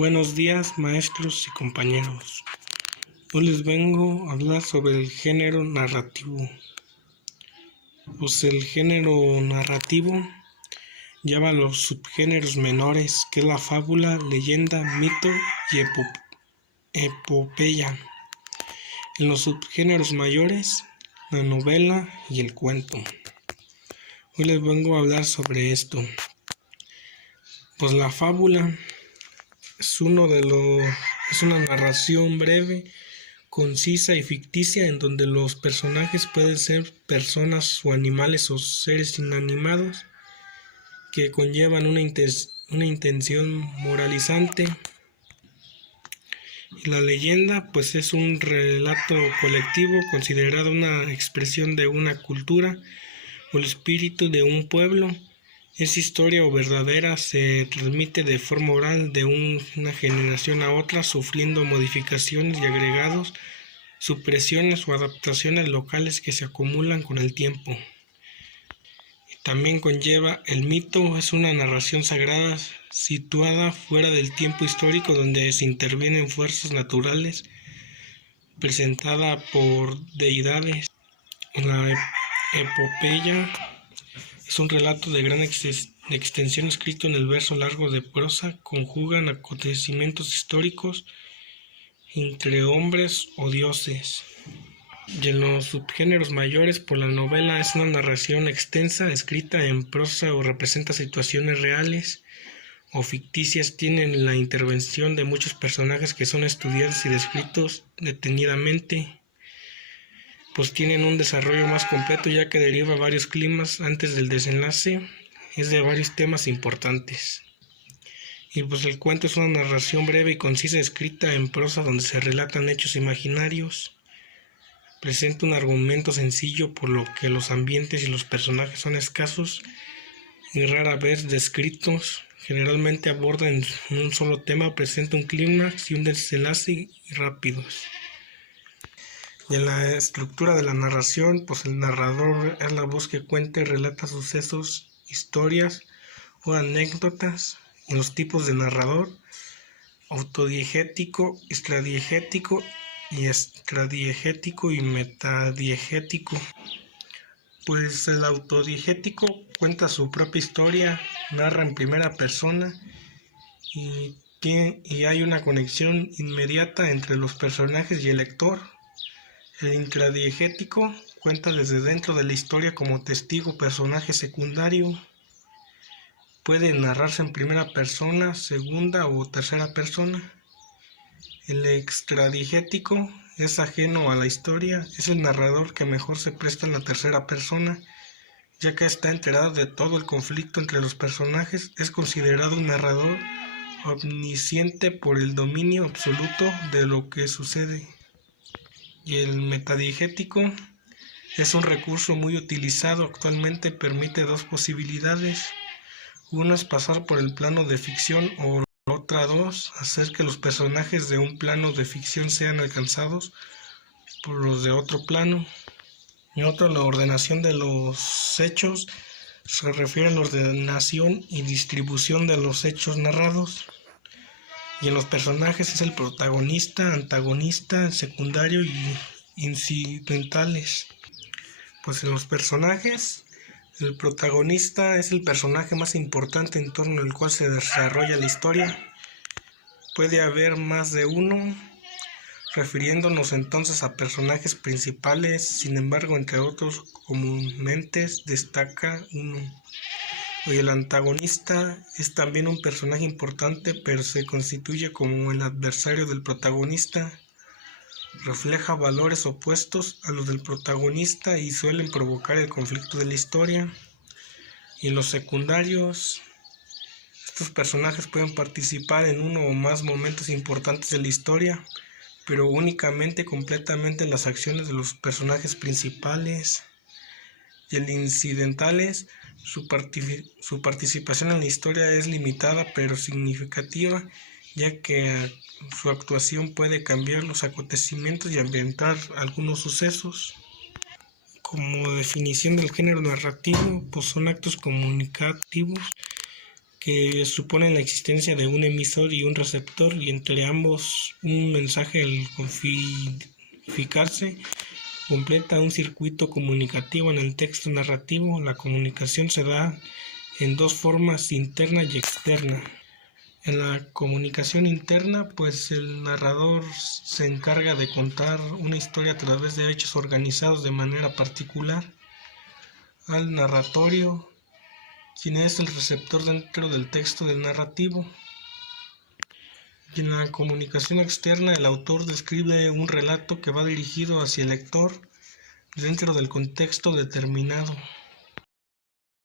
Buenos días, maestros y compañeros. Hoy les vengo a hablar sobre el género narrativo. Pues el género narrativo lleva a los subgéneros menores, que es la fábula, leyenda, mito y epopeya. En los subgéneros mayores, la novela y el cuento. Hoy les vengo a hablar sobre esto. Pues la fábula es una narración breve, concisa y ficticia en donde los personajes pueden ser personas o animales o seres inanimados que conllevan una intención moralizante. Y la leyenda pues es un relato colectivo considerado una expresión de una cultura o el espíritu de un pueblo. Esa historia o verdadera se transmite de forma oral de una generación a otra, sufriendo modificaciones y agregados, supresiones o adaptaciones locales que se acumulan con el tiempo. También conlleva el mito, es una narración sagrada situada fuera del tiempo histórico donde se intervienen fuerzas naturales presentada por deidades. En la epopeya es un relato de gran extensión escrito en el verso largo de prosa, conjugan acontecimientos históricos entre hombres o dioses. Y en los subgéneros mayores, por la novela es una narración extensa, escrita en prosa o representa situaciones reales o ficticias, tienen la intervención de muchos personajes que son estudiados y descritos detenidamente. Pues tienen un desarrollo más completo ya que deriva varios climas antes del desenlace, es de varios temas importantes. Y pues el cuento es una narración breve y concisa escrita en prosa donde se relatan hechos imaginarios, presenta un argumento sencillo por lo que los ambientes y los personajes son escasos y rara vez descritos, generalmente abordan un solo tema, presenta un clímax y un desenlace rápidos. Y en la estructura de la narración, pues el narrador es la voz que cuenta y relata sucesos, historias o anécdotas. En los tipos de narrador, autodiegético, extradiegético y extradiegético y metadiegético. Pues el autodiegético cuenta su propia historia, narra en primera persona y hay una conexión inmediata entre los personajes y el lector. El intradiegético cuenta desde dentro de la historia como testigo, personaje secundario. Puede narrarse en primera persona, segunda o tercera persona. El extradiegético es ajeno a la historia, es el narrador que mejor se presta en la tercera persona, ya que está enterado de todo el conflicto entre los personajes, es considerado un narrador omnisciente por el dominio absoluto de lo que sucede. Y el metadiegético es un recurso muy utilizado actualmente, permite dos posibilidades. Una es pasar por el plano de ficción o la otra dos, hacer que los personajes de un plano de ficción sean alcanzados por los de otro plano. Y otro, la ordenación de los hechos, se refiere a la ordenación y distribución de los hechos narrados. Y en los personajes es el protagonista, antagonista, el secundario y incidentales. Pues en los personajes, el protagonista es el personaje más importante en torno al cual se desarrolla la historia. Puede haber más de uno, refiriéndonos entonces a personajes principales, sin embargo, entre otros comúnmente destaca uno. Y el antagonista es también un personaje importante, pero se constituye como el adversario del protagonista. Refleja valores opuestos a los del protagonista y suelen provocar el conflicto de la historia. Y los secundarios, estos personajes pueden participar en uno o más momentos importantes de la historia, pero únicamente completamente en las acciones de los personajes principales. Y el incidentales, su participación en la historia es limitada pero significativa, ya que su actuación puede cambiar los acontecimientos y ambientar algunos sucesos. Como definición del género narrativo, pues son actos comunicativos que suponen la existencia de un emisor y un receptor, y entre ambos un mensaje al codificarse completa un circuito comunicativo. En el texto narrativo, la comunicación se da en dos formas, interna y externa. En la comunicación interna, pues el narrador se encarga de contar una historia a través de hechos organizados de manera particular al narratorio, quien es el receptor dentro del texto del narrativo. Y en la comunicación externa, el autor describe un relato que va dirigido hacia el lector dentro del contexto determinado.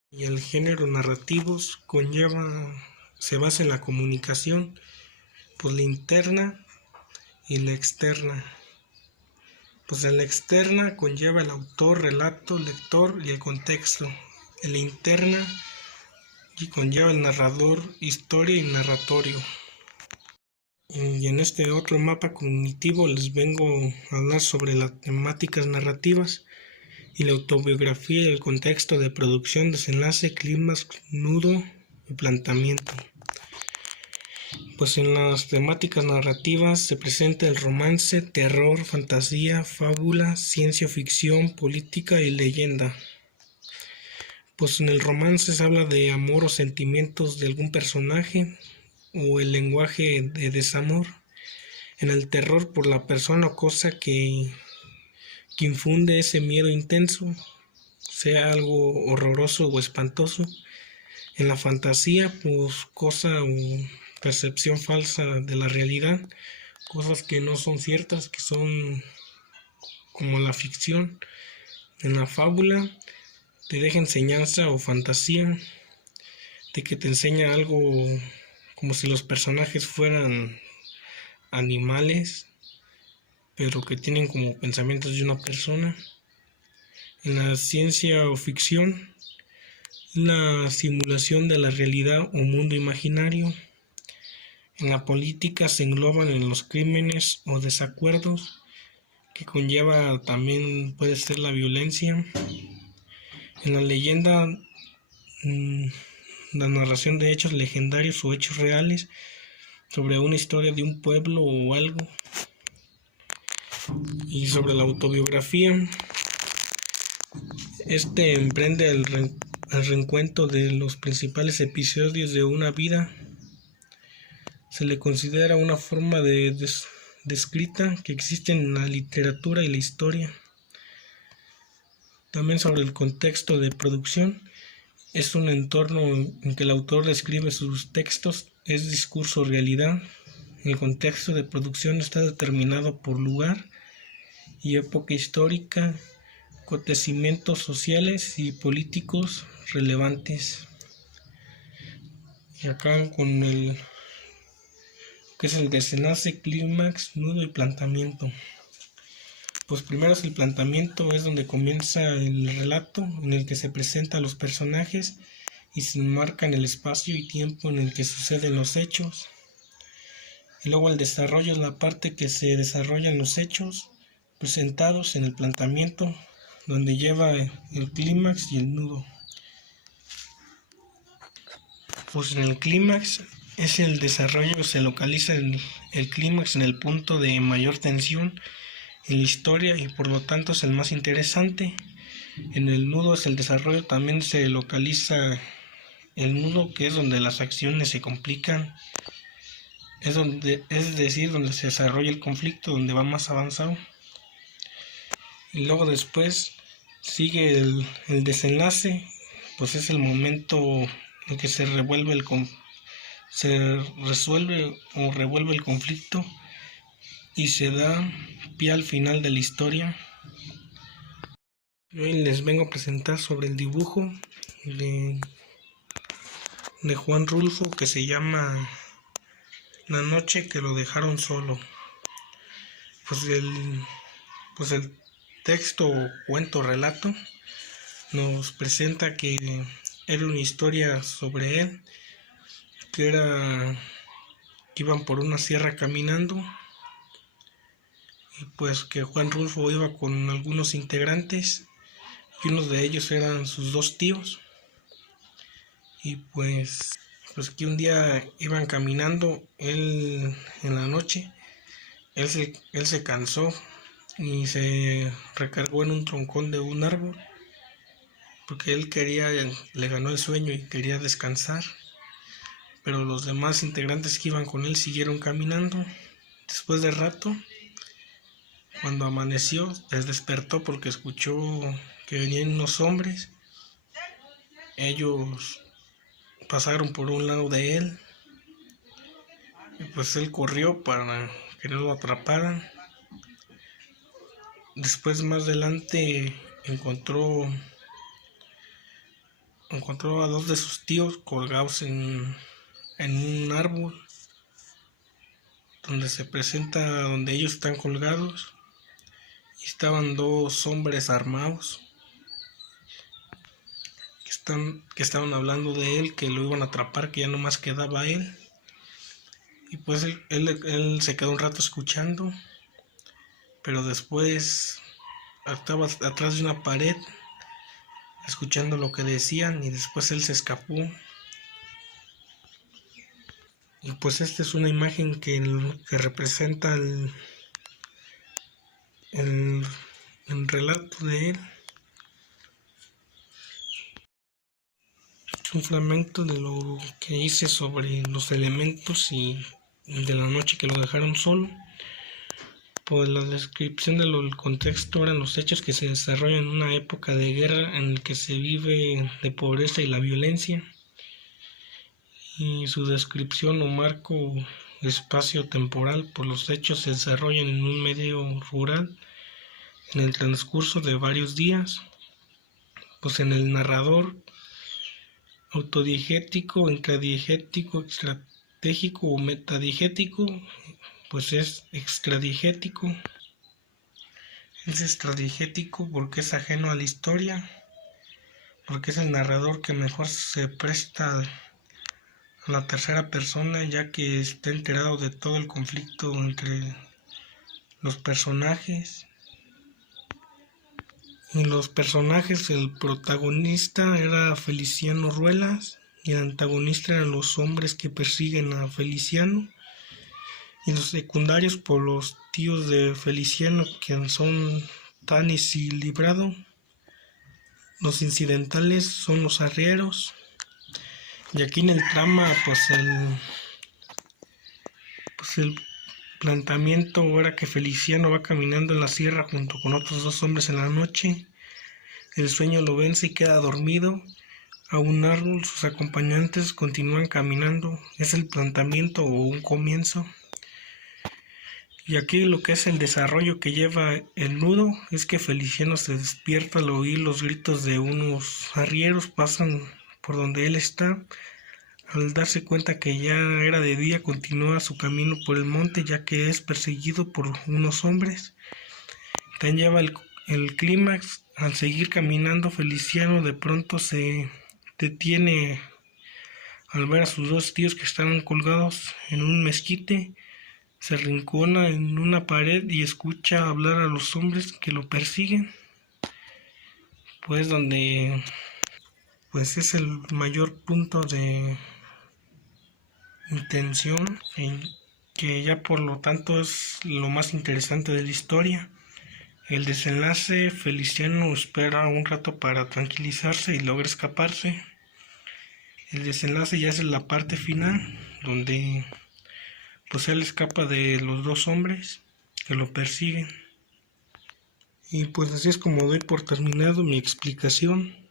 Y el género narrativos se basa en la comunicación, pues la interna y la externa. Pues en la externa conlleva el autor, relato, lector y el contexto. En la interna y conlleva el narrador, historia y narratorio. Y en este otro mapa cognitivo les vengo a hablar sobre las temáticas narrativas y la autobiografía y el contexto de producción, desenlace, clímax, nudo y planteamiento. Pues en las temáticas narrativas se presenta el romance, terror, fantasía, fábula, ciencia ficción, política y leyenda. Pues en el romance se habla de amor o sentimientos de algún personaje o el lenguaje de desamor. En el terror, por la persona o cosa que infunde ese miedo intenso, sea algo horroroso o espantoso. En la fantasía, pues cosa o percepción falsa de la realidad, cosas que no son ciertas, que son como la ficción. En la fábula te deja enseñanza o fantasía, de que te enseña algo como si los personajes fueran animales, pero que tienen como pensamientos de una persona. En la ciencia o ficción, la simulación de la realidad o mundo imaginario. En la política se engloban en los crímenes o desacuerdos, que conlleva también puede ser la violencia. En la leyenda, la narración de hechos legendarios o hechos reales sobre una historia de un pueblo o algo. Y sobre la autobiografía, emprende el reencuentro de los principales episodios de una vida. Se le considera una forma de escrita que existe en la literatura y la historia. También sobre el contexto de producción, es un entorno en que el autor describe sus textos, es discurso o realidad. El contexto de producción está determinado por lugar y época histórica, acontecimientos sociales y políticos relevantes. Y acá con el que es el desenlace, clímax, nudo y planteamiento. Pues primero es el planteamiento, es donde comienza el relato en el que se presentan los personajes y se enmarcan el espacio y tiempo en el que suceden los hechos. Y luego el desarrollo es la parte que se desarrollan los hechos presentados en el planteamiento, donde lleva el clímax y el nudo. Pues en el clímax es el desarrollo, se localiza el clímax en el punto de mayor tensión en la historia y por lo tanto es el más interesante. En el nudo es el desarrollo, también se localiza el nudo, que es donde las acciones se complican, es decir, donde se desarrolla el conflicto, donde va más avanzado. Y luego después sigue el desenlace, pues es el momento en que se resuelve o revuelve el conflicto y se da pie al final de la historia. Hoy les vengo a presentar sobre el dibujo de Juan Rulfo, que se llama La noche que lo dejaron solo. Pues el texto, cuento, relato nos presenta que era una historia sobre él, que iban por una sierra caminando, y pues que Juan Rulfo iba con algunos integrantes y uno de ellos eran sus dos tíos, y pues Pues que un día iban caminando, él en la noche, él se cansó y se recargó en un troncón de un árbol, porque le ganó el sueño y quería descansar, pero los demás integrantes que iban con él siguieron caminando. Después de rato, cuando amaneció, se despertó porque escuchó que venían unos hombres. Ellos pasaron por un lado de él y pues él corrió para que no lo atraparan. Después más adelante encontró a dos de sus tíos colgados en un árbol donde ellos están colgados, y estaban dos hombres armados que estaban hablando de él, que lo iban a atrapar, que ya nomás quedaba él. Y pues él se quedó un rato escuchando, pero después estaba atrás de una pared escuchando lo que decían, y después él se escapó. Y pues esta es una imagen que representa el relato de él. Es un fragmento de lo que hice sobre los elementos y de la noche que lo dejaron solo. Pues la descripción del contexto eran los hechos que se desarrollan en una época de guerra en la que se vive de pobreza y la violencia. Y su descripción o marco espacio-temporal por los hechos se desarrollan en un medio rural en el transcurso de varios días. Pues en el narrador autodiegético, intradiegético, estratégico o metadiegético, pues es extradiegético. Es extradiegético porque es ajeno a la historia, porque es el narrador que mejor se presta a la tercera persona, ya que está enterado de todo el conflicto entre los personajes. Y los personajes, el protagonista era Feliciano Ruelas y el antagonista eran los hombres que persiguen a Feliciano, y los secundarios por los tíos de Feliciano, que son Tanis y Librado. Los incidentales son los arrieros. Y aquí en el trama pues el planteamiento era que Feliciano va caminando en la sierra junto con otros dos hombres en la noche. El sueño lo vence y queda dormido a un árbol. Sus acompañantes continúan caminando. Es el planteamiento o un comienzo. Y aquí lo que es el desarrollo que lleva el nudo es que Feliciano se despierta al oír los gritos de unos arrieros, pasan por donde él está. Al darse cuenta que ya era de día, continúa su camino por el monte, ya que es perseguido por unos hombres. También lleva el clímax. Al seguir caminando, Feliciano de pronto se detiene al ver a sus dos tíos que están colgados en un mezquite. Se arrincona en una pared y escucha hablar a los hombres que lo persiguen. Pues donde pues es el mayor punto de intención, que ya por lo tanto es lo más interesante de la historia. El desenlace, Feliciano espera un rato para tranquilizarse y logra escaparse. El desenlace ya es en la parte final, donde pues él escapa de los dos hombres que lo persiguen. Y pues así es como doy por terminado mi explicación.